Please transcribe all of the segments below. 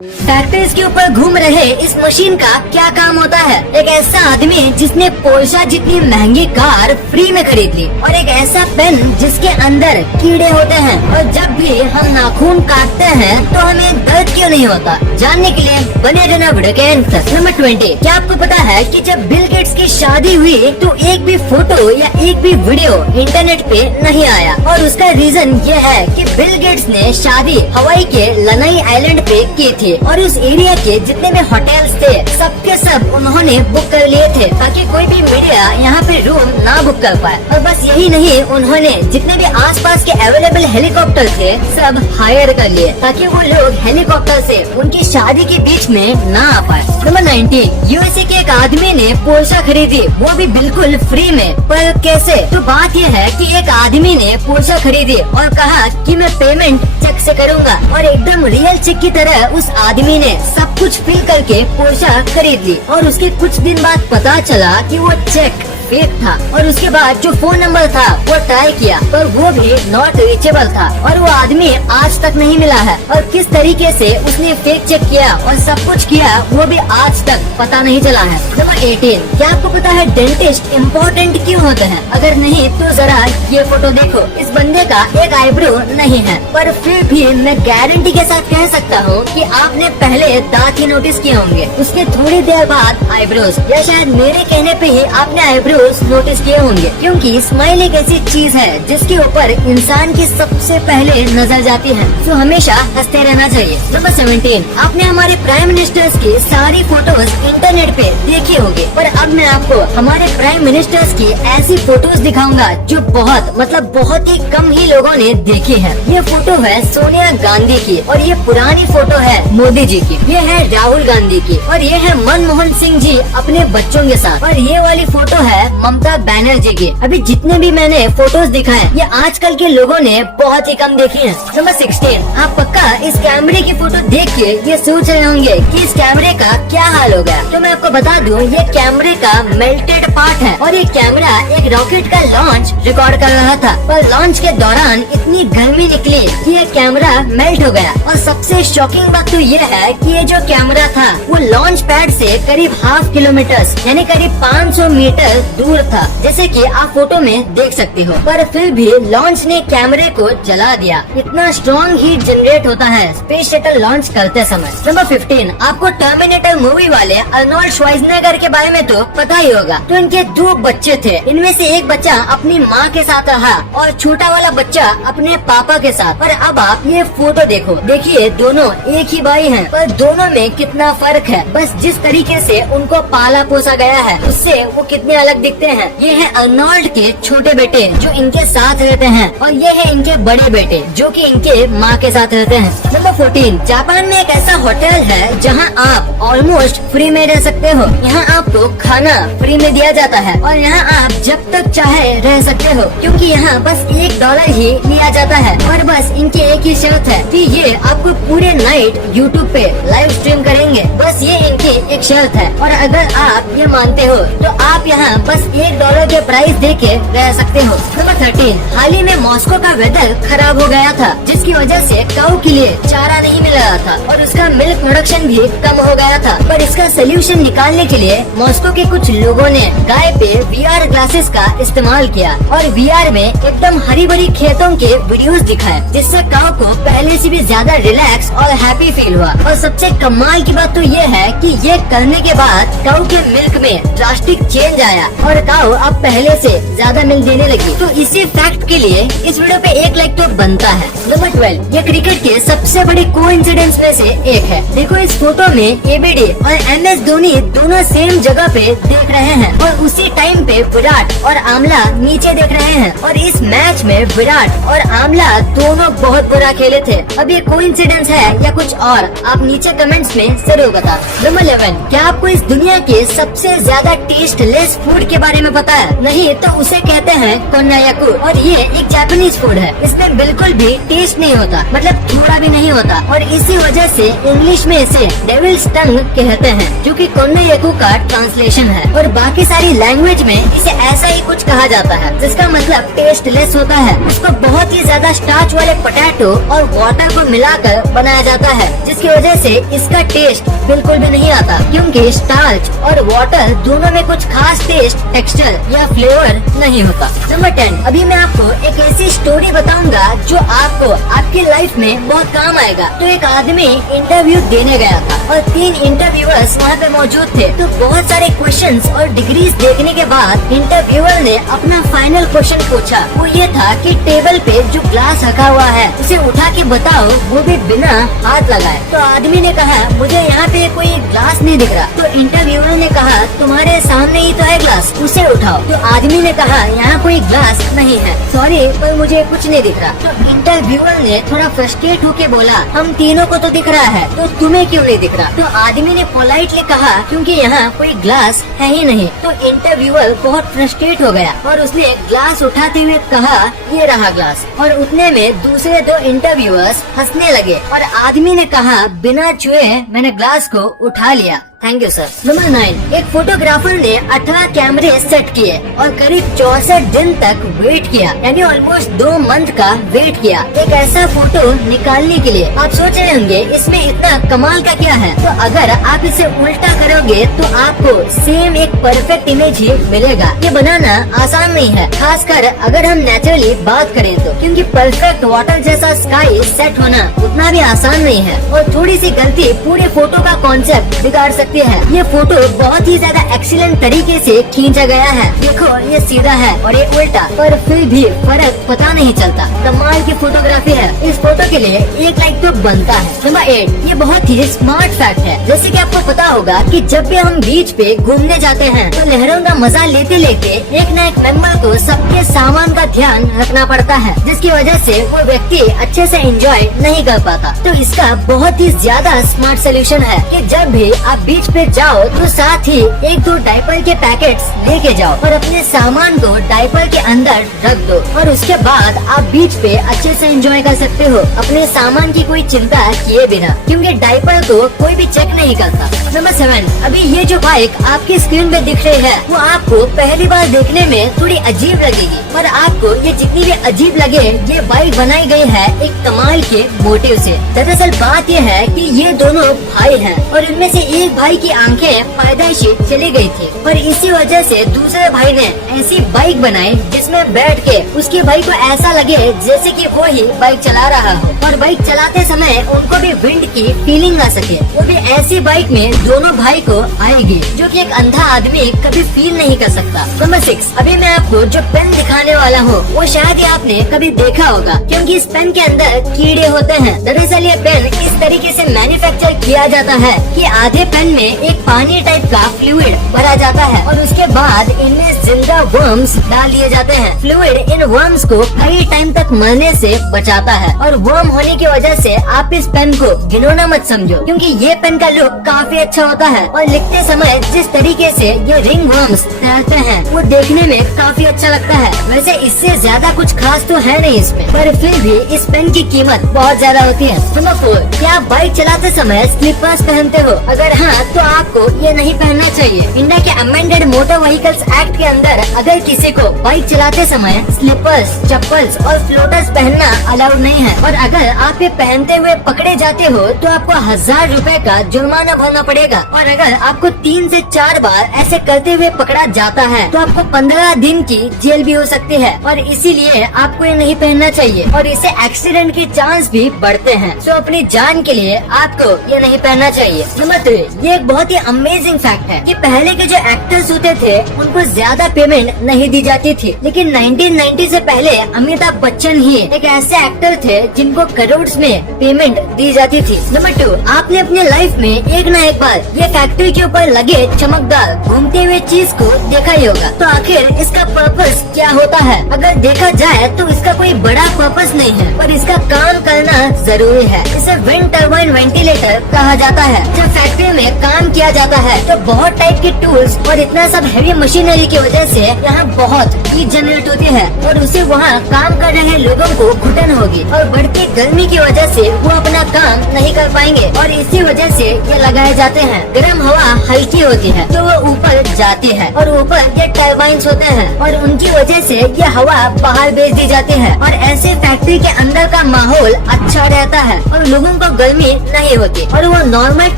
Factories के ऊपर घूम रहे इस मशीन का क्या काम होता है? एक ऐसा आदमी जिसने पोर्शा जितनी महंगी कार फ्री में खरीद ली, और एक ऐसा पेन जिसके अंदर कीड़े होते हैं, और जब भी हम नाखून काटते हैं तो हमें दर्द क्यों नहीं होता? जानने के लिए बने रहना वीडियो के एंड तक। नंबर 20, क्या आपको पता है कि जब बिल गेट्स की शादी हुई तो एक भी फोटो या एक भी वीडियो इंटरनेट पे नहीं आया, और उसका रीजन ये है कि बिल गेट्स ने शादी हवाई के लनाई आइलैंड पे की थी, और उस एरिया के जितने भी होटल्स थे सबके सब उन्होंने बुक कर लिए थे ताकि कोई भी मीडिया यहाँ पे रूम ना बुक कर पाए। और बस यही नहीं, उन्होंने जितने भी आसपास के अवेलेबल हेलीकॉप्टर थे सब हायर कर लिए ताकि वो लोग हेलीकॉप्टर से उनकी शादी के बीच में ना आ पाए। नंबर 19, यूएसए के एक आदमी ने पोर्शा खरीदी, वो भी बिल्कुल फ्री में। पर कैसे? तो बात ये है कि एक आदमी ने पोर्शा खरीदी और कहा कि मैं पेमेंट चेक से करूंगा, और एकदम रियल चेक की तरह उस आदमी ने सब कुछ फिल करके पोर्शा खरीद ली, और उसके कुछ दिन बाद पता चला कि वो चेक फेक था। और उसके बाद जो फोन नंबर था वो ट्राई किया पर वो भी नॉट रीचेबल था, और वो आदमी आज तक नहीं मिला है। और किस तरीके से उसने फेक चेक किया और सब कुछ किया वो भी आज तक पता नहीं चला है। नंबर 18, क्या आपको पता है डेंटिस्ट इम्पोर्टेंट क्यों होते हैं? अगर नहीं तो जरा ये फोटो देखो। इस बंदे का एक आईब्रो नहीं है, पर फिर भी मैं गारंटी के साथ कह सकता हूँ कि आपने पहले दांत ही नोटिस किए होंगे, उसके थोड़ी देर बाद आईब्रोज, या शायद मेरे कहने पे ही आपने आईब्रोज नोटिस किए होंगे, क्योंकि स्माइल एक ऐसी चीज है जिसके ऊपर इंसान की सबसे पहले नजर जाती है, तो हमेशा हंसते रहना चाहिए। नंबर 17, आपने हमारे प्राइम मिनिस्टर्स की सारी फोटोज इंटरनेट पे देखी होगी, पर अब मैं आपको हमारे प्राइम मिनिस्टर्स की ऐसी फोटोज दिखाऊंगा जो बहुत ही कम ही लोगों ने देखी है। ये फोटो है सोनिया गांधी की, और ये पुरानी फोटो है मोदी जी की, ये है राहुल गांधी की, और ये है मनमोहन सिंह जी अपने बच्चों के साथ, और ये वाली फोटो है ममता बनर्जी की। अभी जितने भी मैंने फोटोज दिखाए ये आजकल के लोगों ने बहुत ही कम देखी है। नंबर 16, आप पक्का इस कैमरे की फोटो देख के ये सोच रहे होंगे कि इस कैमरे का क्या हाल हो गया। तो मैं आपको बता दूं, ये कैमरे का मेल्टेड पार्ट है, और ये कैमरा एक रॉकेट का लॉन्च रिकॉर्ड कर रहा था, पर लॉन्च के दौरान इतनी गर्मी निकली कि ये कैमरा मेल्ट हो गया। और सबसे शॉकिंग बात तो ये है कि ये जो कैमरा था वो लॉन्च पैड से करीब ½ किलोमीटर यानी करीब 500 मीटर दूर था, जैसे कि आप फोटो में देख सकते हो, पर फिर भी लॉन्च ने कैमरे को जला दिया। इतना स्ट्रॉन्ग हीट जनरेट होता है स्पेस शटल लॉन्च करते समय। नंबर 15, आपको टर्मिनेटर मूवी वाले अर्नोल्ड श्वार्ज़नेगर के बारे में तो पता ही होगा। तो इनके 2 बच्चे थे, इनमें से एक बच्चा अपनी माँ के साथ रहा और छोटा वाला बच्चा अपने पापा के साथ। पर अब आप ये फोटो देखो, देखिए दोनों एक ही भाई हैं, पर दोनों में कितना फर्क है। बस जिस तरीके से उनको पाला पोसा गया है उससे वो कितने अलग दिखते हैं। ये है अर्नोल्ड के छोटे बेटे जो इनके साथ रहते हैं, और ये है इनके बड़े बेटे जो कि इनके माँ के साथ रहते हैं। नंबर 14, जापान में एक ऐसा होटल है जहाँ आप ऑलमोस्ट फ्री में रह सकते हो। यहाँ आपको खाना फ्री में दिया जाता है, और यहाँ आप जब तक चाहे रह सकते हो, क्योंकि यहाँ बस $1 ही लिया जाता है। और बस इनकी एक ही शर्त है कि ये आपको पूरे नाइट यूट्यूब पे लाइव स्ट्रीम करेंगे, बस ये इनकी एक शर्त है। और अगर आप ये मानते हो तो आप यहाँ बस $1 के प्राइस दे के रह सकते हो। नंबर 13, हाल ही में मॉस्को का वेदर खराब हो गया था, जिसकी वजह से काऊ के लिए चारा नहीं मिल रहा था, और उसका मिल्क प्रोडक्शन भी कम हो गया था। पर इसका सोल्यूशन निकालने के लिए मॉस्को के कुछ लोगों ने गाय पे VR ग्लासेस का इस्तेमाल किया, और VR में एकदम हरी भरी खेतों के वीडियोस दिखाए, जिससे काऊ को पहले से भी ज्यादा रिलैक्स और हैप्पी फील हुआ। और सबसे कमाल की बात तो ये है कि ये करने के बाद काऊ के मिल्क में ड्रास्टिक चेंज आया, और काऊ अब पहले से ज्यादा मिल्क देने लगी। तो इसी फैक्ट के लिए इस वीडियो पे 1 लाइक तो बनता है। नंबर 12, ये क्रिकेट के सबसे बड़े कोइंसिडेंस में से एक है। देखो इस फोटो में ABD और MS धोनी दोनों सेम जगह पे देख रहे हैं, और उसी टाइम पे विराट और आमला नीचे देख रहे हैं, और इस मैच में विराट और आमला दोनों बहुत बुरा खेले थे। अब ये कोइंसिडेंस है या कुछ और, आप नीचे कमेंट्स में जरूर बता। नंबर 11, क्या आपको इस दुनिया के सबसे ज्यादा टेस्टलेस फूड के बारे में पता है? नहीं तो उसे कहते हैं कोन्यायाकू और ये एक जापानीज फूड है। इसमें बिल्कुल भी टेस्ट नहीं होता, मतलब थोड़ा भी नहीं होता, और इसी वजह से इंग्लिश में इसे डेविल्स टंग कहते हैं, जो कि कोन्यायाकू का ट्रांसलेशन है। और बाकी सारी लैंग्वेज में इसे ऐसा ही कुछ कहा जाता है, जिसका मतलब टेस्टलेस होता है। उसको बहुत ही ज्यादा स्टार्च वाले पोटैटो और वाटर को मिलाकर बनाया जाता है, जिसकी वजह से इसका टेस्ट बिल्कुल भी नहीं आता, क्योंकि स्टार्च और वाटर दोनों में कुछ खास टेस्ट, टेक्सचर या फ्लेवर नहीं होता। नंबर 10, अभी मैं आपको एक ऐसी स्टोरी बताऊंगा जो आपको आपकी लाइफ में बहुत काम आएगा। तो एक आदमी इंटरव्यू देने गया था और 3 इंटरव्यूअर्स वहाँ पे मौजूद थे। तो बहुत सारे क्वेश्चंस और डिग्रीज देखने के बाद इंटरव्यूअर ने अपना फाइनल क्वेश्चन पूछा। वो ये था कि टेबल पे जो ग्लास रखा हुआ है उसे उठा के बताओ, वो भी बिना हाथ लगाए। तो आदमी ने कहा मुझे यहाँ पे कोई ग्लास नहीं दिख रहा। तो इंटरव्यूअर ने कहा तुम्हारे सामने ही तो है ग्लास, उसे उठाओ। तो आदमी ने कहा यहाँ कोई ग्लास नहीं है, सॉरी पर मुझे कुछ नहीं दिख रहा। तो इंटरव्यूअर ने थोड़ा फ्रस्ट्रेट होके बोला हम तीनों को तो दिख रहा है, तो तुम्हें क्यों नहीं दिख रहा? तो आदमी ने पोलाइटली कहा क्योंकि यहाँ कोई ग्लास है ही नहीं। तो इंटरव्यूअर बहुत फ्रस्ट्रेट हो गया और उसने ग्लास उठाते हुए कहा ये रहा ग्लास। और उतने में दूसरे 2 इंटरव्यूअर्स हंसने लगे और आदमी ने कहा बिना छुए मैंने ग्लास को उठा लिया। Thank you sir. नंबर 9, एक फोटोग्राफर ने 18 कैमरे सेट किए और करीब 64 दिन तक वेट किया, यानी ऑलमोस्ट 2 मंथ का वेट किया एक ऐसा फोटो निकालने के लिए। आप सोच रहे होंगे इसमें इतना कमाल का क्या है? तो अगर आप इसे उल्टा करोगे तो आपको सेम एक परफेक्ट इमेज ही मिलेगा। ये बनाना आसान नहीं है, खासकर अगर हम नेचुरली बात करें तो, क्योंकि परफेक्ट वाटर जैसा स्काई सेट होना उतना भी आसान नहीं है और थोड़ी सी गलती पूरे फोटो का कॉन्सेप्ट बिगाड़ सकती है। ये फोटो बहुत ही ज्यादा एक्सीलेंट तरीके से खींचा गया है। देखो ये सीधा है और ये उल्टा, पर फिर भी फर्क पता नहीं चलता। कमाल की फोटोग्राफी है। इस फोटो के लिए 1 लाइक तो बनता है। नंबर 8, ये बहुत ही स्मार्ट फैक्ट है। जैसे कि आपको पता होगा कि जब भी हम बीच पे घूमने जाते हैं तो लहरों का मजा लेते लेते एक न एक मेंबर को सबके सामान का ध्यान रखना पड़ता है, जिसकी वजह से वो व्यक्ति अच्छे से एंजॉय नहीं कर पाता। तो इसका बहुत ही ज्यादा स्मार्ट सोल्यूशन है कि जब भी आप बीच पे जाओ तो साथ ही 1-2 डायपर के पैकेट्स लेके जाओ और अपने सामान को डायपर के अंदर रख दो और उसके बाद आप बीच पे अच्छे से एंजॉय कर सकते हो अपने सामान की कोई चिंता किए बिना, क्योंकि डायपर को कोई भी चेक नहीं करता। नंबर 7, अभी ये जो बाइक आपकी स्क्रीन पे दिख रही है वो आपको पहली बार देखने में थोड़ी अजीब लगेगी, पर आपको ये जितनी भी अजीब लगे ये बाइक बनाई गई है एक कमाल के मोटिव से। दरअसल बात ये है कि ये दोनों भाई हैं और इनमें से एक भाई की आंखें पैदाइशी चली गई थी और इसी वजह से दूसरे भाई ने ऐसी बाइक बनाई जिसमें बैठ के उसके भाई को ऐसा लगे जैसे कि वो ही बाइक चला रहा हो और बाइक चलाते समय उनको भी विंड की फीलिंग आ सके। वो भी ऐसी बाइक में दोनों भाई को आएगी जो कि एक अंधा आदमी कभी फील नहीं कर सकता। नंबर 6, अभी मैं आपको जो पेन दिखाने वाला हूँ वो शायद ही आपने कभी देखा होगा, क्योंकि इस पेन के अंदर कीड़े होते हैं। दरअसल ये पेन इस तरीके से मैन्युफैक्चर किया जाता है कि आधे पेन में एक पानी टाइप का फ्लूइड भरा जाता है और उसके बाद इनमें जिंदा वर्म्स डाल दिए जाते हैं। फ्लूइड इन वर्म्स को कई टाइम तक मरने से बचाता है और वर्म होने की वजह से आप इस पेन को घिनौना मत समझो, क्योंकि ये पेन का लुक काफी अच्छा होता है और लिखते समय जिस तरीके से ये रिंग वर्म्स तैरते हैं वो देखने में काफी अच्छा लगता है। वैसे इससे ज्यादा कुछ खास तो है नहीं इसमें, पर फिर भी इस पेन की कीमत बहुत ज्यादा होती है। नंबर 4, क्या आप बाइक चलाते समय स्लीपर्स पहनते हो? अगर हाँ तो आपको ये नहीं पहनना चाहिए। इंडिया के अमेंडेड मोटर व्हीकल्स एक्ट के अंदर अगर किसी को बाइक चलाते समय स्लीपर्स, चप्पल्स और फ्लोटर्स पहनना अलाउड नहीं है और अगर आप ये पहनते हुए पकड़े जाते हो तो आपको 1000 रुपए का जुर्माना भरना पड़ेगा और अगर आपको 3 से 4 बार ऐसे करते हुए पकड़ा जाता है तो आपको 15 दिन की जेल भी हो सकती है और इसीलिए आपको ये नहीं पहनना चाहिए और इससे एक्सीडेंट के चांस भी बढ़ते हैं। सो अपनी जान के लिए आपको ये नहीं पहनना चाहिए। नंबर 3, ये एक बहुत ही अमेजिंग फैक्ट है कि पहले के जो एक्टर्स होते थे उनको ज्यादा पेमेंट नहीं दी जाती थी, लेकिन 1990 से पहले अमिताभ बच्चन ही एक ऐसे एक्टर थे जिनको करोड़ में पेमेंट दी जाती थी। नंबर 2, आपने अपने लाइफ में एक न एक बार ये फैक्ट्री के ऊपर लगे चमकदार घूमते हुए चीज को देखा ही होगा। तो आखिर इसका पर्पस क्या होता है? अगर देखा जाए तो इसका कोई बड़ा पर्पस नहीं है, पर इसका काम करना जरूरी है। इसे विंड टर्बाइन वेंटिलेटर कहा जाता है। जब फैक्ट्री में काम किया जाता है। तो बहुत टाइप के टूल्स और इतना सब हैवी मशीनरी की वजह से यहाँ बहुत हीट जनरेट होती है और उसे वहाँ काम कर रहे लोगों को घुटन होगी और बढ़ती गर्मी की वजह से वो अपना काम नहीं कर पाएंगे और इसी वजह से ये लगाए जाते हैं। गर्म हवा हल्की होती है तो वो ऊपर जाती है और ऊपर ये टरबाइन्स होते हैं और उनकी वजह से ये हवा बाहर भेज दी जाती है और ऐसे फैक्ट्री के अंदर का माहौल अच्छा रहता है और लोगों को गर्मी नहीं होती और वो नॉर्मल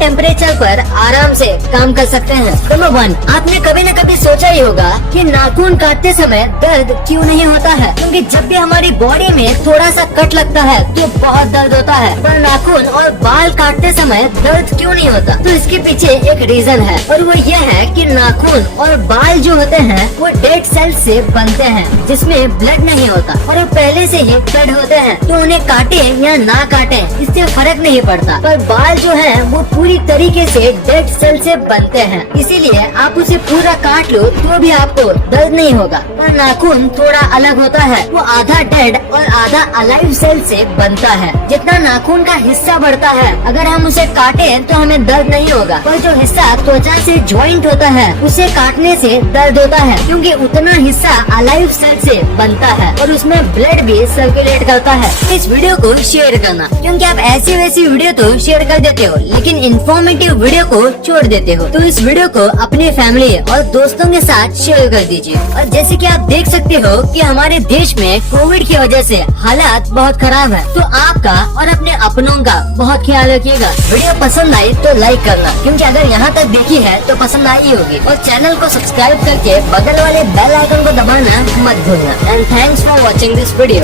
टेम्परेचर पर आराम से काम कर सकते हैं। नंबर 1, आपने कभी न कभी सोचा ही होगा कि नाखून काटते समय दर्द क्यों नहीं होता है, क्योंकि जब भी हमारी बॉडी में थोड़ा सा कट लगता है तो बहुत दर्द होता है, पर नाखून और बाल काटते समय दर्द क्यों नहीं होता? तो इसके पीछे एक रीजन है और वो ये है कि नाखून और बाल जो होते हैं वो डेड सेल से बनते हैं जिसमें ब्लड नहीं होता और वो पहले से ही डेड होते हैं, तो उन्हें काटे या ना काटे इससे फर्क नहीं पड़ता। पर बाल जो है वो पूरी तरीके से डेड सेल से बनते हैं, इसीलिए आप उसे पूरा काट लो तो भी आपको दर्द नहीं होगा। पर नाखून थोड़ा अलग होता है, वो आधा डेड और आधा अलाइव सेल से बनता है। जितना नाखून का हिस्सा बढ़ता है अगर हम उसे काटे तो हमें दर्द नहीं होगा, पर जो हिस्सा त्वचा से ज्वाइंट होता है उसे काटने से दर्द होता है, क्योंकि उतना हिस्सा अलाइव सेल से बनता है और उसमें ब्लड भी सर्कुलेट करता है। इस वीडियो को शेयर करना, क्योंकि आप ऐसी वैसी वीडियो तो शेयर कर देते हो लेकिन इन्फॉर्मेटिव वीडियो को छोड़ देते हो, तो इस वीडियो को अपनी फैमिली और दोस्तों के साथ शेयर कर दीजिए। और जैसे कि आप देख सकते हो कि हमारे देश में कोविड की वजह से हालात बहुत खराब है, तो आपका और अपने अपनों का बहुत ख्याल रखिएगा। वीडियो पसंद आई तो लाइक करना, क्योंकि अगर यहाँ तक देखी है तो पसंद आई होगी, और चैनल को सब्सक्राइब करके बगल वाले बेल आइकन को दबाना मत भूलना। And thanks for watching this video.